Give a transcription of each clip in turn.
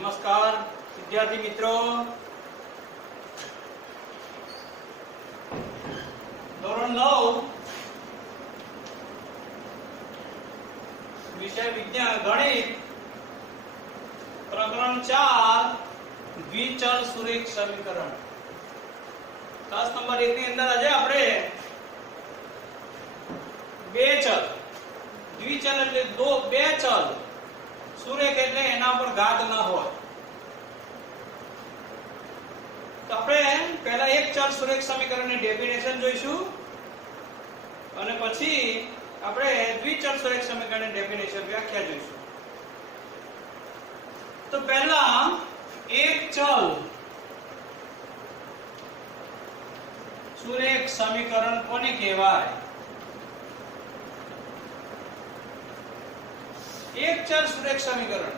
નમસ્કાર વિદ્યાર્થી મિત્રો, ધોરણ 9 વિષય વિજ્ઞાન ગણિત પ્રકરણ 4 દ્વિચલ સુરેખ સમીકરણ ક્લાસ નંબર 1 ની અંદર આજે આપણે બે ચલ દ્વિચલ એટલે બે ચલ સુરેખ એટલે એના પર ઘાત ન હોય તો આપણે પહેલા એક ચલ સુરેખ સમીકરણની ડેફિનેશન જોઈશું અને પછી આપણે દ્વિચલ સુરેખ સમીકરણની ડેફિનેશન વ્યાખ્યા જોઈશું। તો પહેલા એક ચલ સુરેખ સમીકરણ કોને કહેવાય? एक चल सुरेख समीकरण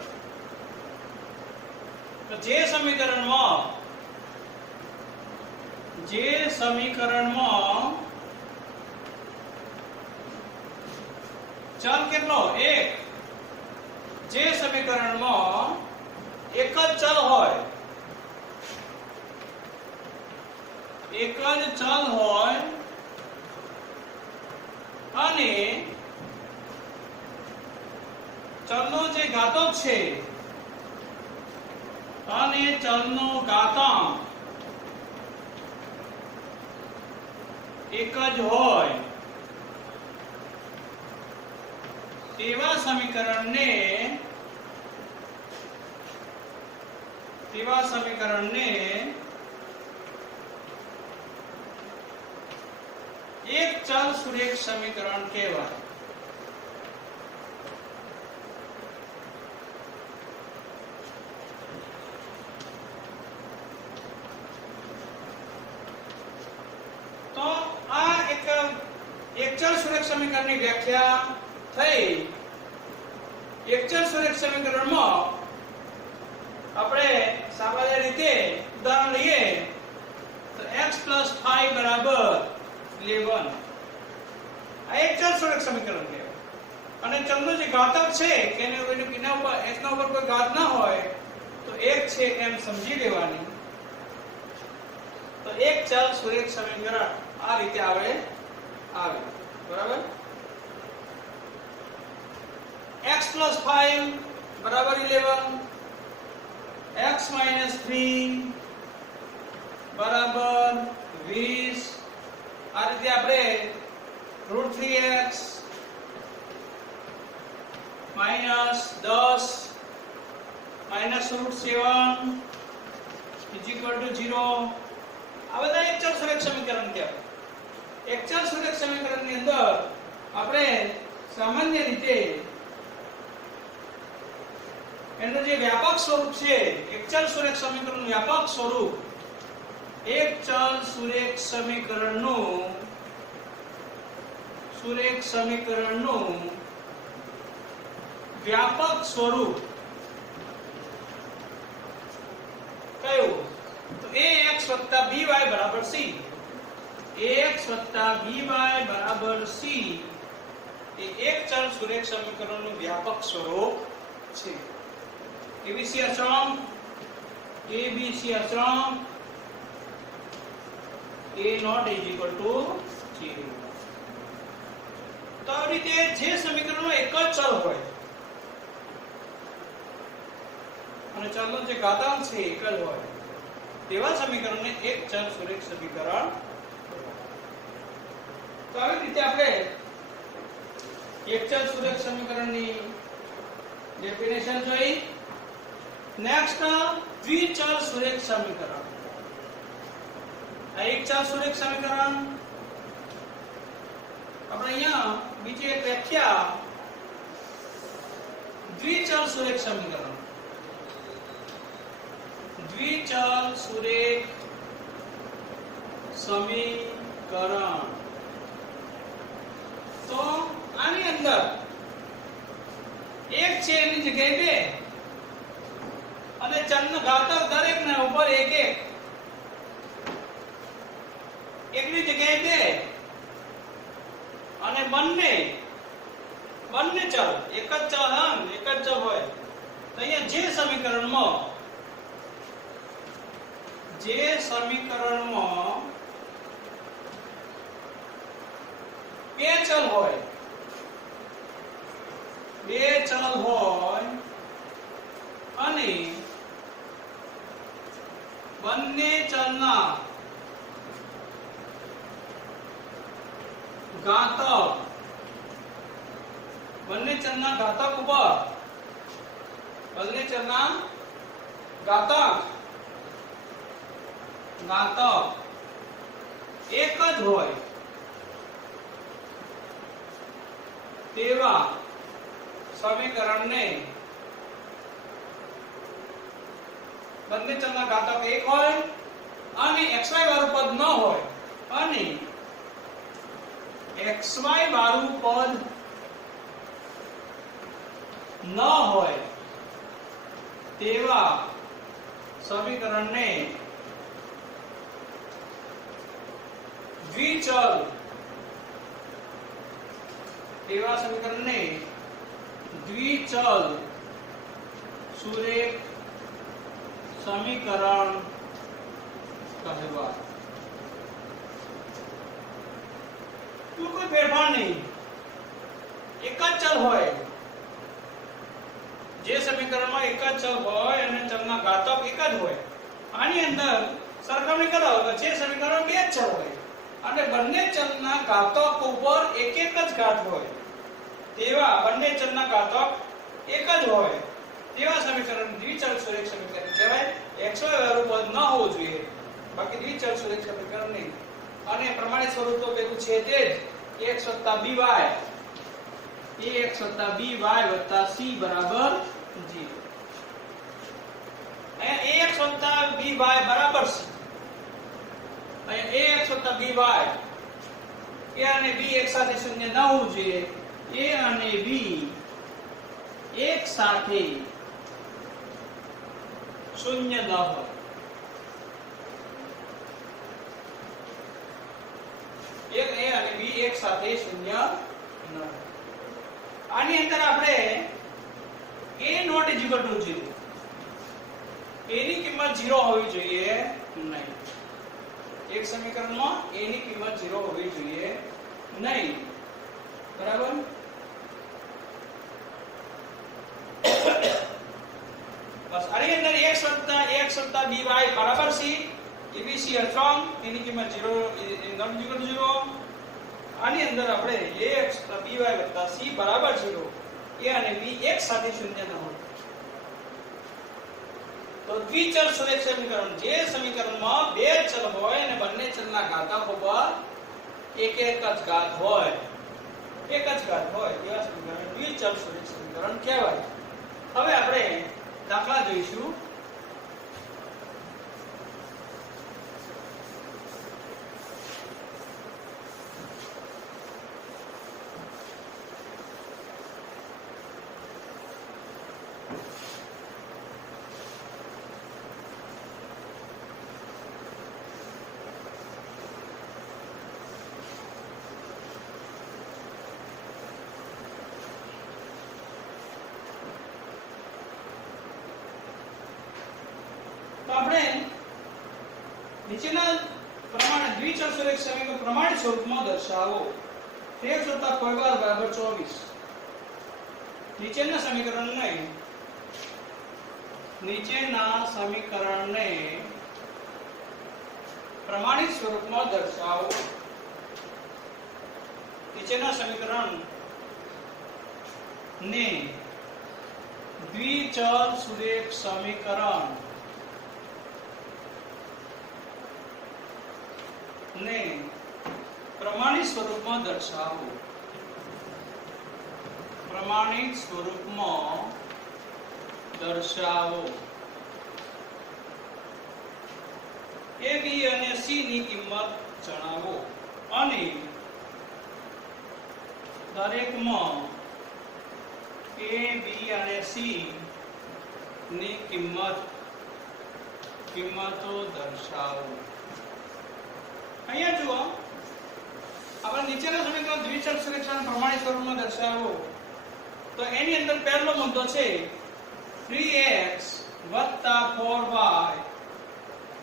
तो जे समीकरण में चल केटलो एक जे समीकरण में एक ज चल होय एक ज चल होय अने चलनो जे घातक छे अने चलनो घातांक एक ज होय तेवा समीकरण ने एक चल सुरेख समीकरण कहेवाय। एक चल सुरेख समीकरण की व्याख्या थई। एक चल सुरेख समीकरण में अपने सामान्य रीते उदाहरण लीए तो x + 5 बराबर 11 आ एक चल सुरेख समीकरण कहेवाय अने चलनो जे घातक छे के एना ऊपर x ना ऊपर कोई घात ना होय तो 1 छे एम समजी लेवानी। तो एक चल सुरेख समीकरण आ रीते आवे बराबर। x + 5 बराबर 11 x - 3 बराबर 20 आ रीते आपणे √3x - 10 - √7 = 0 आ બધા એક ચલ સુરેખ સમીકરણ કહેવાય। एक चल सुरेख समीकरण ની અંદર આપણે સામાન્ય રીતે એનો જે વ્યાપક સ્વરૂપ છે એક ચલ સુરેખ સમીકરણનું વ્યાપક સ્વરૂપ એક ચલ સુરેખ સમીકરણનું વ્યાપક સ્વરૂપ કયું? તો ax + by બરાબર c ax + by बराबर c એ એક ચલ સુરેખ સમીકરણનું વ્યાપક સ્વરૂપ છે। abc અચળાંક a not is equal to 0। તો આ રીતે જે સમીકરણમાં એક જ ચલ હોય અને ચલનો જે ઘાતાંક છે એક જ હોય તેવા સમીકરણને એક ચલ સુરેખ સમીકરણ। तो આવી રીતે આપણે એક ચલ સુરેખ સમીકરણની ડેફિનેશન જોઈ। નેક્સ્ટ દ્વિચલ સુરેખ સમીકરણ। આ એક ચલ સુરેખ સમીકરણ આપણે અહીંયા બીજી એક વ્યાખ્યા દ્વિચલ સુરેખ સમીકરણ। દ્વિચલ સુરેખ સમીકરણ तो આની અંદર એક છે એની જગ્યાએ બે અને ચલનો ઘાતક દરેકના ઉપર એક એક એકની જગ્યાએ બે અને બંને ચલ એક જ ચલ હોય તો અહીંયા જે સમીકરણમાં બે ચલ હોય અને બંને ચલના ઘાતક ઉપર ઘાતક એક જ હોય તેવા સમીકરણને બંને ચલના ઘાતક એક હોય અને xy વાળું પદ ન હોય અને xy વાળું પદ ન હોય તેવા સમીકરણને દ્વિચલ સુરેખ સમીકરણ કહેવાય. કોઈ ફેરફાર નહીં, એક જ ચલ હોય. જે સમીકરણમાં એક જ ચલ હોય અને ચલના ઘાતક એક જ હોય, આની અંદર સરખામણી કરો તો જે સમીકરણ બે જ ચલ હોય અને બંને ચલના ઘાતક ઉપર એક જ ઘાત હોય તેવા બંને ચલના ઘાતક એક જ હોય તેવા સમીકરણ દ્વિચલ સુરેખ સમીકરણ કહેવાય. xy વાળું પદ ન હોવું જોઈએ, બાકી દ્વિચલ સુરેખ સમીકરણ નહીં. અને પ્રમાણિત સ્વરૂપ તો ભેગું છે તે જ ax + by + c બરાબર 0. અહીંયા ax + by બરાબર c. અહીંયા ax + by a અને b એક સાથે શૂન્ય ન હોવું જોઈએ. a અને b એક સાથે શૂન્ય ન હોય. a અને b એક સાથે શૂન્ય ન હોય. આની અંદર આપણે a not equal to 0, a ની કિંમત 0 હોવી જોઈએ નહીં. એક સમીકરણમાં a ની કિંમત 0 હોવી જોઈએ નહીં. બરાબર? બસ આની અંદર x + by બરાબર c, abc અચળાંક એની કિંમત 0 not equal to 0. આની અંદર આપણે ax + by + c બરાબર 0, a અને b એક સાથે શૂન્ય ન હોય. તો દ્વિચલ સુરેખ સમીકરણ જે સમીકરણમાં બે ચલ હોય અને બંને ચલના ઘાતક ઉપર એક જ ઘાત હોય તેવા સમીકરણ દ્વિચલ સુરેખ સમીકરણ કહેવાય. હવે આપણે દાખલા જોઈશું. તો આપણે નીચેના પ્રમાણે દ્વિચલ સુરેખ સમીકરણ પ્રમાણિત સ્વરૂપમાં દર્શાવો. x + કોઈ વાર બરાબર 24. નીચેના સમીકરણને પ્રમાણિત સ્વરૂપમાં દર્શાવો. નીચેના સમીકરણ ને દ્વિચલ સુરેખ સમીકરણ ને પ્રમાણિત સ્વરૂપમાં દર્શાવો. પ્રમાણિત સ્વરૂપમાં દર્શાવો. a b અને c ની કિંમત જણાવો અને દરેકમાં a b અને c ની કિંમતો દર્શાવો. અહીંયા જુઓ, આપણે નીચેના સમીકરણ દ્વિચલ સુરેખ સમીકરણ પ્રમાણિત સ્વરૂપમાં દર્શાવો. તો એની અંદર પહેલો મુદ્દો છે 3x વત્તા 4y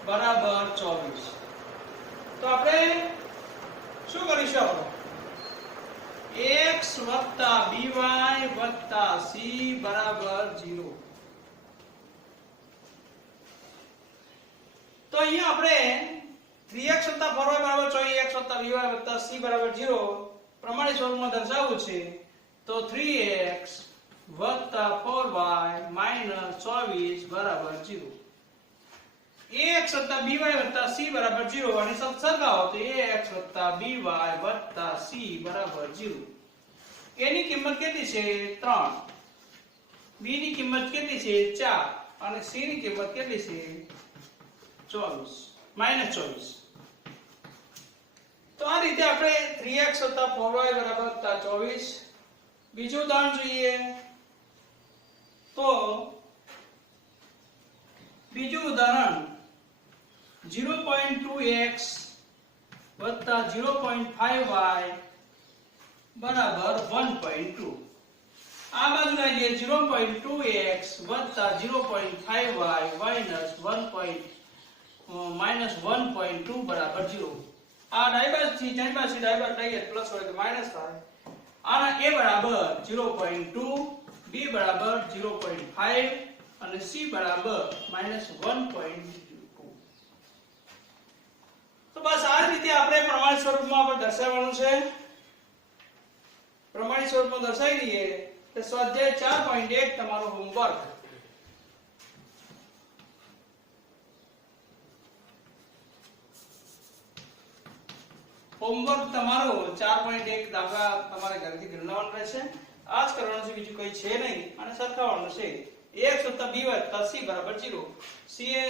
બરાબર 24. તો આપણે શું કરીશું? x વત્તા by વત્તા c બરાબર 0. તો અહીંયા આપણે 3x વત્તા 4y બરાબર 24, x વત્તા by વત્તા c બરાબર 0 પ્રમાણિત સ્વરૂપમાં દર્શાવવું છે. તો 3x વત્તા 4y માઈનસ 24 બરાબર 0. ax વત્તા by વત્તા c બરાબર 0 અને સરખાવો તો ax વત્તા by વત્તા c બરાબર 0. a ની કિંમત કેટલી છે? 3. b ની કિંમત કેટલી છે? 4 અને c ની કિંમત કેટલી છે? 24 માઈનસ 24. તો આ રીતે આપણે 3x વત્તા 4y બરાબર 24. બીજું ઉદાહરણ જોઈએ. તો બીજું ઉદાહરણ 0.2x વત્તા 0.5y બરાબર 1.2. આ બાજુ લાવીએ 0.2x વત્તા 0.5y માઈનસ 1.2 બરાબર 0. આ ડાબી બાજુથી જમણી બાજુથી ડાબી બાજુ લઈએ પ્લસ હોય તો માઈનસ થાય. આના a બરાબર 0.2, b બરાબર 0.5 અને c બરાબર -1.2. તો બસ આ રીતે આપણે પ્રમાણિત સ્વરૂપમાં આપણે દર્શાવવાનું છે. પ્રમાણિત સ્વરૂપમાં દર્શાવી દઈએ તો સ્વાધ્યાય 4.1 તમારો હોમવર્ક. હોમવર્ક તમારો 4.1 દાખલા તમારે ઘરેથી ગણવાનું રહેશે. આ જ કરવાનું છે, બીજું કંઈ છે નહીં. અને સરખાવવાનું છે. ax વત્તા by વત્તા c બરાબર 0. c એ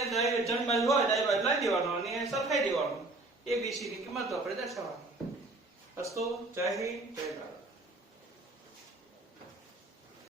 જમણી બાજુ હોય ડાબી બાજુ લાવી દેવાનો અને સરખાઈ દેવાનું. a b c ની કિંમતો આપણે દર્શાવવાની. અસ્તુ. જય હિન્દ, જય ભારત.